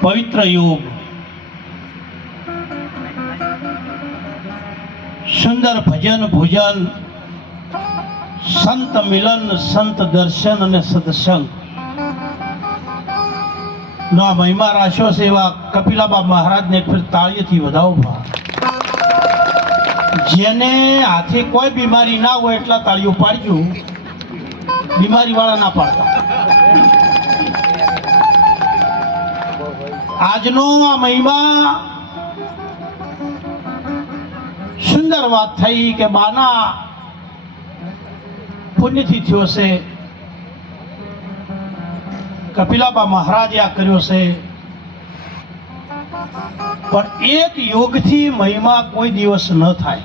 પવિત્ર યુગ. સુંદર ભજન, ભોજન, સંત મિલન, સંત દર્શન અને સત્સંગ. નો આ મહિમા રાશો સેવા કપિલાબા મહારાજને ફિર તાળીથી વધાવો જેને હાથે કોઈ બીમારી ના હોય એટલા તાળીઓ પાડજો. બીમારી વાળા ના પાડતા. આજનો આ મહિમા સુંદર વાત થઈ કે બાના પુણ્યથી થયો છે. કપિલાબા મહારાજે આ કર્યો છે. પણ એક યોગથી મહિમા કોઈ દિવસ ન થાય.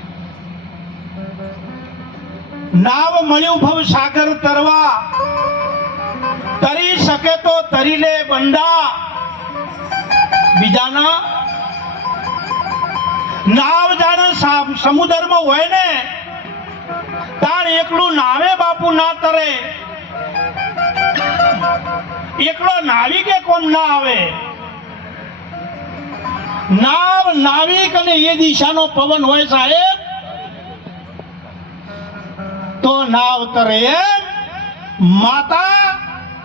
નાવ મળ્યું ભવ સાગર તરવા. તરી શકે તો તરીને બંડા. બીજાના નાવ જાણે સમુદ્રમાં હોય ને તાર એકલું નાવે બાપુ ના તરે. એકલો નાવિક કે કોમ ના આવે? નાવ નાવિક અને એ દિશાનો પવન હોય સાહેબ. તો નાવ તરે માતા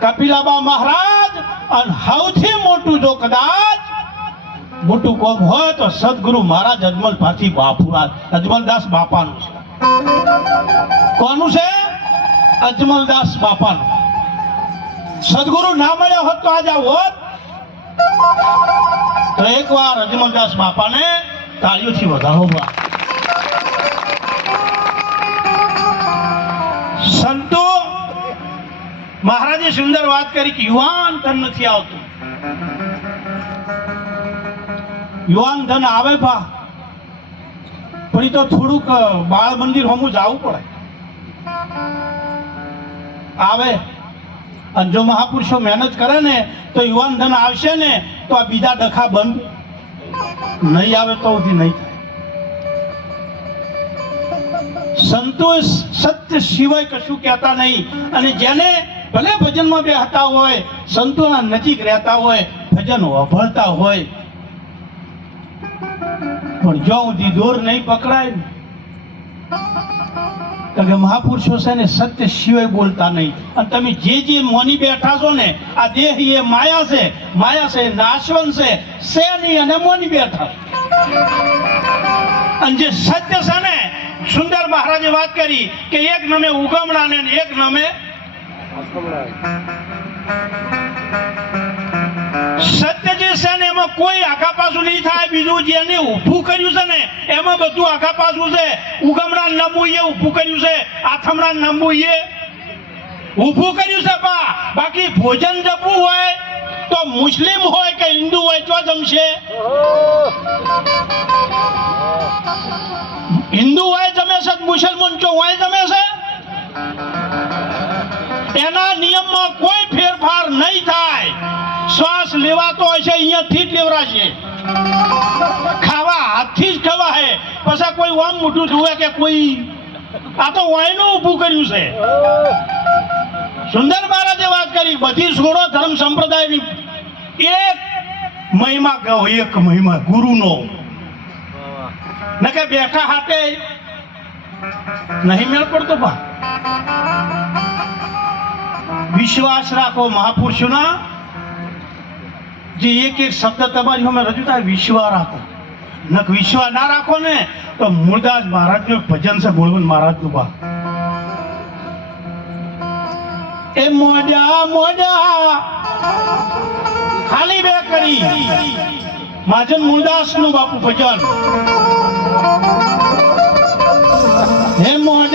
કપિલાબા મહારાજ અને સૌથી મોટું જો કદાચ મોટું કોમ હોય તો સદગુરુ મહારાજ અજમલ પાથી બાપુ અજમલદાસ બાપાનું છે. કોનું છે? અજમલદાસ બાપાનું. સદગુરુ ના મળ્યો હોત તો આજે હોત. તો એકવાર અજમલદાસ બાપાને તાળીઓથી વધારો સંતો, મહારાજે સુંદર વાત કરી કે યુવાન તન નથી આવતું. યુવાન ધન આવે પા પણ એ તો થોડુંક બાળ મંદિર હોમું જવું પડે. આવે. અને જો મહાપુરુષો મહેનત કરે ને, તો યુવાન ધન આવશે ને, તો આ બીજા ડખા બંધ. નહીં આવે તો સુધી નહીં સંતોષ સત્ય સિવાય કશું કહેતા નહીં. અને જેને ભલે ભજનમાં બેહતા હોય, સંતોના નજીક રહેતા હોય, ભજન વભળતા હોય પણ જો સુધી દોર નહીં પકડાય ને કારણ કે મહાપુરુષો છે ને સત્ય સિવાય બોલતા નહીં. અને તમે જે જે મોની બેઠા છો ને આ દેહ એ માયા છે માયા છે નાશવન છે છે નહીં અને મોની બેઠા. અને જે સત્ય છે ને સુંદર મહારાજે વાત કરી કે એક નમે ઉગમણા ને એક નમે સત્ય જે પાછું નહીં થાય. બીજું જેને ઊભું કર્યું છે ને, એમાં બધું આખા પાછું છે. ઉગમણા નમવું એ ઊભું કર્યું છે. આથમણા નમવું એ ઊભું કર્યું છે બાકી ભોજન જપવું હોય તો મુસ્લિમ હોય કે હિન્દુ હોય તો જમશે? હિન્દુ હોય જમે છે મુસલમાન ચો હોય જમે છે? એના નિયમમાં કોઈ ફેરફાર નહીં થાય. શ્વાસ લેવાતો હોય છે, અહીંયાથી જ લેવરાશે ખાવા હાથથી જ ખાવા હે. પછી કોઈ ઓમ મોટું જુએ કે કોઈ આ તો વાયનું ઊભું કર્યું છે. સુંદર મહારાજે વાત કરી, બધી સોળો ધર્મ સંપ્રદાયની એક મહિમા કહો, એક મહિમા, ગુરુનો. નકે બેઠા હાથે નહીં મેળ પડતો પણ વિશ્વાસ રાખો મહાપુરુષોના. જે એક એક શબ્દ તમારી અમે રજૂ થાય, વિશ્વા રાખો. નક વિશ્વા ના રાખો ને, તો મૂળદાસ મહારાજનું ભજન છે મૂળવંત મહારાજનું બા એ મોજા મોજા, ખાલી બે કરી. માજન મૂળદાસનું બાપુ ભજન. હે મોજા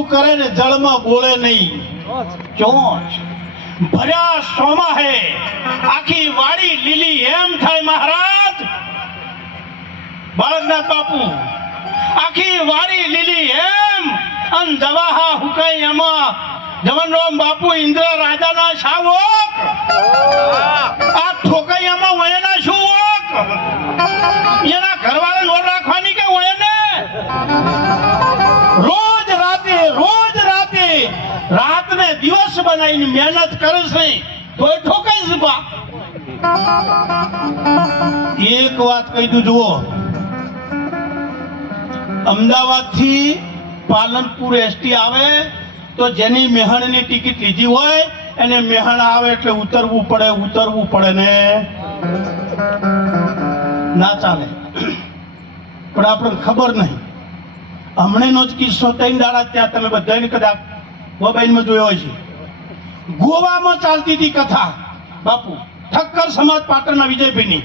પીયું કરે ને જળમાં બોલે નહીં. ચોંચ ભર્યા સોમા હે આખી વાડી લીલી એમ થાય મહારાજ. બાળકનાથ બાપુ આખી વાડી લીલી એમ. અન દવાહા હુકાઈ એમાં જવનરામ બાપુ ઇન્દ્ર રાજાના શાવક આ ઠોકૈયામાં વયના શું એના ઘરવાળા રાતને દિવસ બનાવીને મહેનત કરે છે તો ઠોકાઈ જવા એક વાત કહી દઉં, જુઓ. અમદાવાદથી પાલનપુર એસટી આવે, તો જેની મેહણની ટિકિટ લીધી હોય, એને મેહણ આવે એટલે ઉતરવું પડે ઉતરવું પડે ને. ના ચાલે. પણ આપણને ખબર નહીં. હમણાંનો જ કિસ્સો ત્રણ દાડા ત્યાં તમે બધાને કદાચ મોબાઈલમાં જોયો છે. ગોવામાં ચાલતી હતી કથા. બાપુ, ઠક્કર સમાજ પાટણના વિજયભાઈની.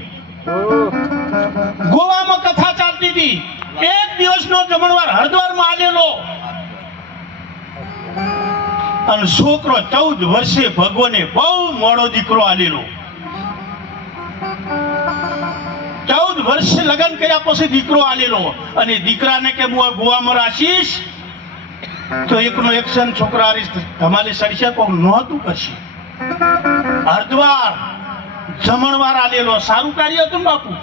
ગોવામાં કથા ચાલતી હતી. એક દિવસનો જમણવાર હરદ્વારમાં આવેલો. અને છોકરો ચૌદ વર્ષે ભગવાને બહુ મોડો દીકરો આલેલો. ચૌદ વર્ષે લગ્ન કર્યા પછી દીકરો આલેલો. અને દીકરાને કે હું ગોવામાં રાખીશ તો એકનો એક્શન છોકરા ધમાલી સડશે કોક નહોતું પછી હરદ્વાર જમણવાર આલેલો, સારું કાર્ય હતું બાપુ?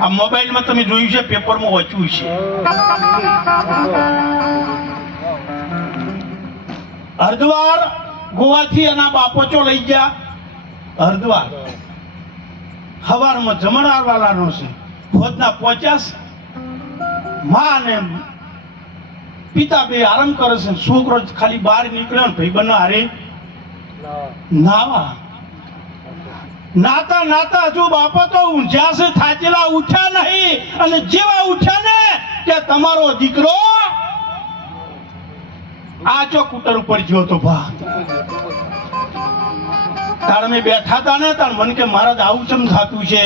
આ મોબાઈલમાં તમે જોયું છે, પેપરમાં વાંચ્યું છે. હરદ્વાર ગોવાથી એના બાપોચો લઈ ગયા? હરદ્વાર. હવારમાં જમણવાર વાળાનો છે પહોંચ્યા છે. માં અને પિતા બે આરામ કરે છે છોકરો ખાલી બહાર નીકળ્યો ને ભાઈ બનો હારે. નાવા. નાતા નાતા હજુ બાપા તો ઊંઝ્યા છે, થાચેલા ઉઠ્યા નહીં. અને જેવા ઉઠ્યા ને કે તમારો દીકરો આ જો કુટર ઉપર ગયો તો ભા તાર મેં બેઠા હતા ને, તાર મને કે મહારાજ આવું ચમ થતું છે?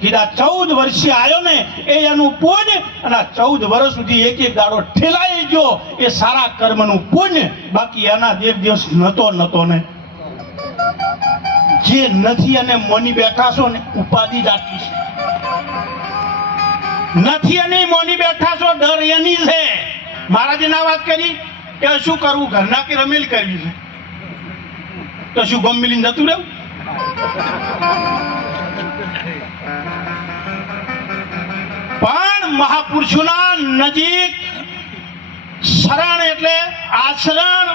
કીધા ચૌદ વર્ષે આવ્યો ને એ એનું પુણ્ય અને ચૌદ વર્ષ સુધી એક એક દાડો ઠેલાઈ ગયો. એ સારા કર્મનું પુણ્ય. બાકી એના એક દિવસ નતો નતો ને. જે નથી અને મોની બેઠા છો ને, ઉપાધિ જાતિ છે. નથી અને મોની બેઠા છો, ડર એની છે. મહારાજે ના વાત કરી કે શું કરવું? ઘરના કે રમેલ કરવી છે? તો શું ગમ મિલીને જતું રહેવું પણ મહાપુરુષોના નજીક શરણ એટલે આચરણ.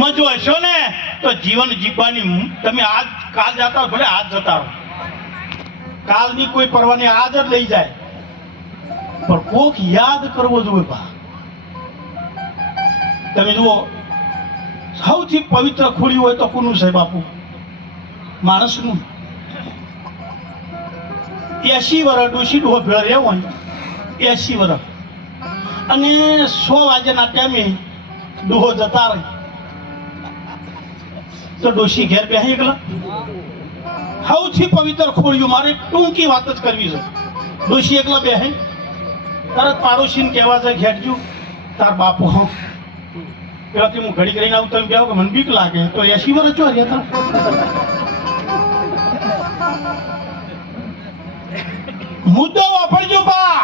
માં જો હશો ને? તો જીવન જીવવાની તમે આજ કાલ જતા ભલે આજ જતા રહો. કાલની કોઈ પરવાની આજ જ લઈ જાય. પણ કોક યાદ કરવો જોઈએ બા. તમે જુઓ, સૌથી પવિત્ર ખુલી હોય તો કોનું છે બાપુ? માણસનું. એસી વર્ષ ડોસી ભેળ રહેવો હોય. એસી વર્ષ અને સો વાગ્યાના ટાઈમે ડોહો જતા રહે. તો ડોશી ઘેર બેહી એકલા. સૌથી પવિત્ર ખોળ્યું, મારે ટૂંકી વાત જ કરવી છે. ડોશી એકલા બેહે. તરત પાડોશીને કહેવા છે ઘેરજુ, તાર બાપુ, હો. પેલાથી હું ઘડી કરીને આવું, તમે બેહો કે મને બીક લાગે. તો એસી વર્ષ જો રહ્યા મુદ્દો વાપરજો બા.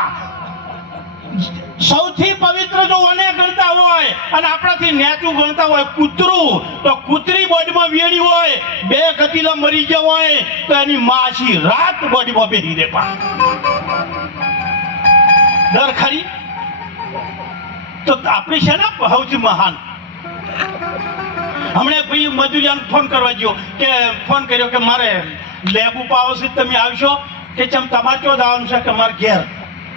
સૌથી પવિત્ર જો વને ગણતા હોય અને આપણાથી નેચું ગણતા હોય કૂતરું, તો કૂતરી બોડીમાં વેડી હોય, બે ગતિલા મરી ગયા હોય, તો એની માસી રાત બોડીમાં બેહી દે પા ડર ખરી? તો આપણે છે ને સૌથી મહાન? હમણે ભાઈ મજૂરિયાને ફોન કરવા ગયો કે ફોન કર્યો કે મારે લેબ ઉપાવો છે તમે આવશો? કે ચમ તમારે ચો જવાનું છે? કે મારે ઘેર.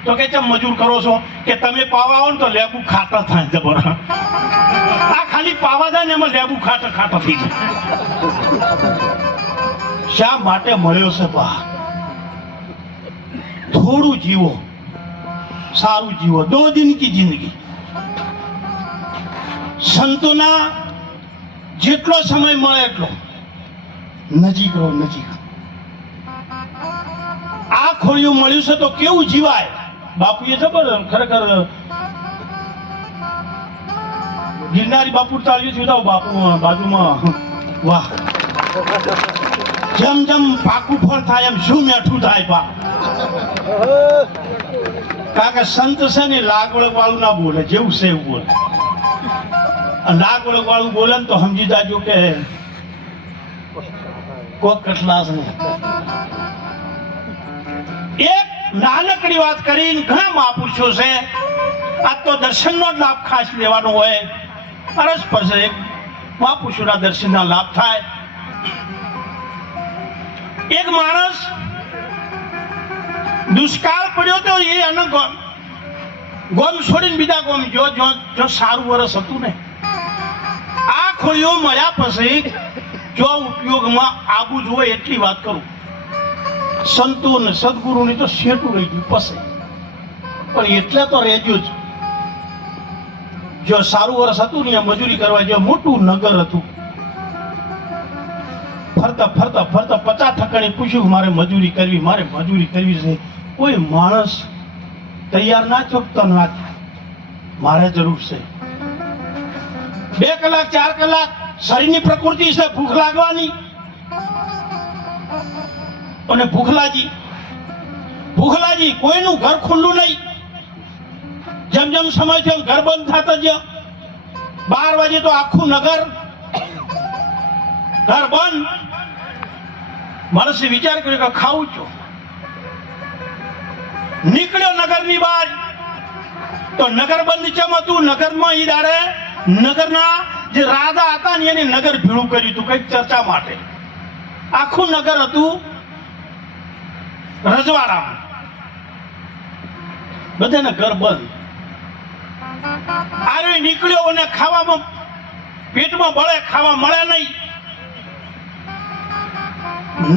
તો કે ચમ મજૂર કરો છો? કે તમે પાવા આવો ને તો લેબુ ખાટા થાય જબર. આ ખાલી પાવા જાય ને એમાં લેબુ ખાટા ખાટા થઈ જાય. શા માટે મળ્યો છે બા? થોડું જીવો. સારું જીવો. દો દિન કી જિંદગી. સંતોના જેટલો સમય મળે એટલો. નજીક રહો, નજીક આ ખોળિયું મળ્યું છે તો કેવું જીવાય? બાપુએ જબર ખરેખર ગિરનારી બાપુ ચાલ્યું છું. બાપુ બાજુમાં. વાહ. જેમ જેમ પાકું ફળ થાય, એમ શું મેઠું થાય બા કારણ કે સંત છે ને લાગવળગ વાળું ના બોલે, જેવું છે એવું બોલે. લાગ લાગવળગ વાળું બોલે ને તો સમજી જાજો કે કોક કટલાસ નહીં એક નાનકડી વાત કરીને ઘણા મહાપુરુષો છે. આ તો દર્શનનો જ લાભ ખાસ લેવાનો હોય. અરસ પછી મહાપુરુષોના દર્શનના લાભ થાય. એક માણસ દુષ્કાળ પડ્યો તો એ અને ગોમ ગોમ છોડીને બીજા ગોમ જો જો જો સારું વરસ હતું ને. આ ખોળીઓ મળ્યા પછી જો ઉપયોગમાં આવું જ હોય એટલી વાત કરું. સંતો ને સદગુરુની તો શેઠું રહી ગયું પસે. પણ એટલે તો રહેજો જ. જો સારું વર્ષ હતું ને મજૂરી કરવા જો મોટું નગર હતું. ફરતા ફરતા ફરતા પચાસ ઠકાણી પૂછ્યું મારે મજૂરી કરવી, મારે મજૂરી કરવી છે. કોઈ માણસ તૈયાર ના ચોકતો ના થાય. મારે જરૂર છે. બે કલાક, ચાર કલાક, શરીરની પ્રકૃતિ છે, ભૂખ લાગવાની. અને ભૂખલાજી ભૂખલાજી, કોઈનું ઘર ખુલ્લું નહીં. જેમ જેમ સમય થયો, ઘર બંધ થતા જ બાર વાગે તો આખું નગર ઘર બંધ. માણસે વિચાર કર્યો કે ખાવું છું નીકળ્યો નગરની બહાર. તો નગર બંધ ચમ હતું? નગરમાં ઈ દાડે નગરના જે રાજા હતા ને એને નગર ભેળું કર્યું હતું, કંઈક ચર્ચા માટે. આખું નગર હતું રજવાડામાં બધાને ઘર બંધ. આરે નીકળ્યો અને ખાવામાં, પેટમાં બળે ખાવા મળે નહીં.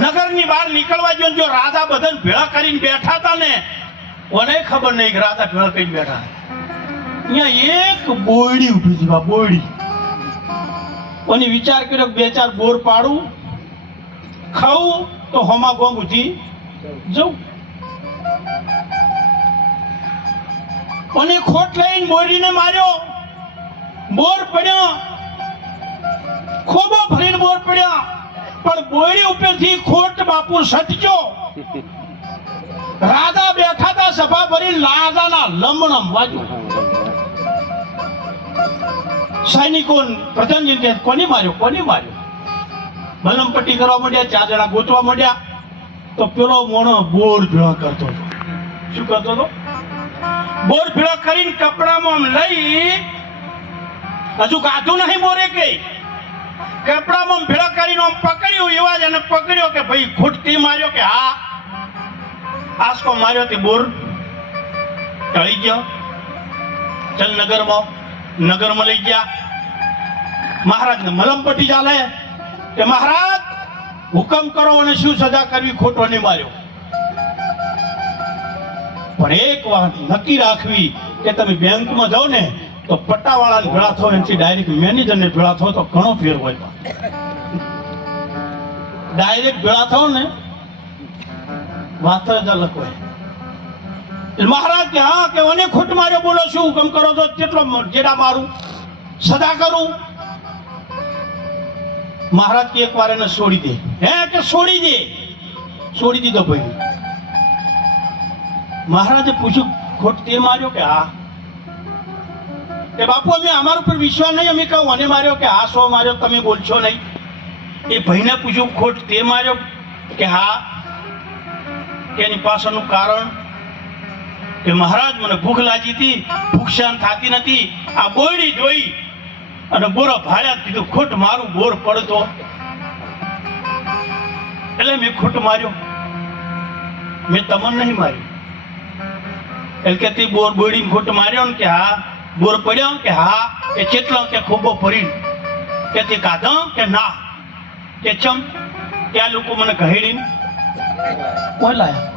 નગરની બહાર નીકળવા જો જો રાજા બધાને ભેળા કરીને બેઠા હતા ને, કોને ખબર નહીં કે રાજા ભેળા કરીને બેઠા અહીંયા એક બોયડી ઉઠી છે બોયડી. કોની વિચાર કર્યો બે ચાર બોર પાડું ખાવું તો હોમા ગોમ ઉઠી જવું અને ખોટ લઈને મોરીને માર્યો. બોર પડ્યો. ખોબો ભરીને બોર પડ્યા. પણ બોરી ઉપરથી ખોટ બાપુ સટજો રાધા બેઠા તા સભા ભરી લાજાના લમણમ વાજુ સૈનિકો પ્રધાનજી કોની માર્યો? કોની માર્યો? મલમપટ્ટી કરવા માંડ્યા, ચાર જણા ગોતવા માંડ્યા. તો પેલો મોણો બોર ભેળો કરતો હતો. શું કરતો હતો? બોર ભેળો કરીને કપડામાં લઈ હજુ ગાધું નહીં બોરે કે. કપડામાં ભેળો કરીને આમ પકડ્યું એવા જ એને પકડ્યો કે ભાઈ ખૂટતી માર્યો કે હા, આસકો માર્યો તે બોર. ટળી ગયો. ચલ નગરમાં નગરમાં લઈ ગયા. મહારાજને પટી ચાલે. કે મહારાજ હુકમ કરો અને શું સજા કરવી? ખોટો ને માર્યો પણ એક વાત નક્કી રાખવી કે તમે બેંકમાં જાઓ ને, તો પટ્ટાવાળાને ભેળા થો, એનાથી ડાયરેક્ટ મેનેજરને ભેળા થો, તો ઘણો ફેર હોય. ડાયરેક્ટ ભેળા થો ને, વાત જ અલગ હોય. મહારાજ કે, હા, કે મને ખોટ માર્યો, બોલો, શું હુકમ કરો છો? કેટલો જેડા મારું સદા કરું મહારાજ કે એકવાર એને છોડી દે. હે કે છોડી દે? છોડી દીધો ભાઈ. મહારાજે પૂછ્યું, ખોટ તે માર્યો કે હા કે બાપુ, અમે અમારા ઉપર વિશ્વાસ નહીં, અમે કહું અને માર્યો કે હા સો માર્યો, તમે બોલશો નહીં. એ ભાઈને પૂછ્યું, ખોટ તે માર્યો કે હા? એની પાછળનું કારણ કે મહારાજ મને ભૂખ લાગી હતી, ભૂખ શાંત થતી નથી. આ બોયડી જોઈ અને બોરો ભાડ્યા કીધું, ખોટ મારું બોર પડતો. એટલે મેં ખોટ માર્યો. મેં તમને નહીં માર્યું. એટલે કે તે બોર બોયડી ખોટ માર્યો ને કે હા, બોર પડ્યો કે હા કે કેટલો કે ખોબો પડી કે તે કાધો કે ના. કે ચમ, કે આ લોકો મને કહેડીને બોલાયા. લાયા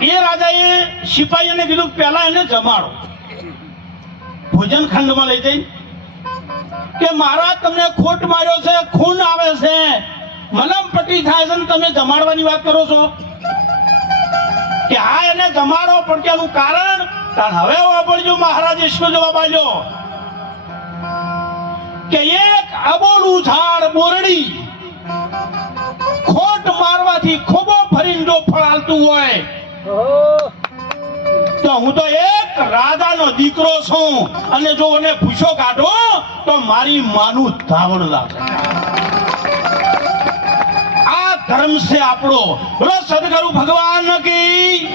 એ રાજાએ સિપાહીઓને કીધું પહેલા એને જમાડો. ભોજન ખંડમાં લઈ જઈ? કે મહારાજ, તમને ખોટ માર્યો છે, ખૂન આવે છે. મલમપટ્ટી થાય છે તમે જમાડવાની વાત કરો છો? કે હા, એને જમાડો, પણ કે કારણ? કારણ હવે વાપરજો મહારાજ, ઈશ્વર જવાબ આવ્યો કે એક અબોલું ઝાડ બોરડી ખોટ મારવાથી ખોબો ફરીને જો ફળ આલતું હોય તો હું તો એક રાજાનો દીકરો છું. અને જો મને પૂછો કાઢો, તો મારી માનું ધાવણ લાગે. આ ધર્મ છે આપણો. સદગુરુ ભગવાન કી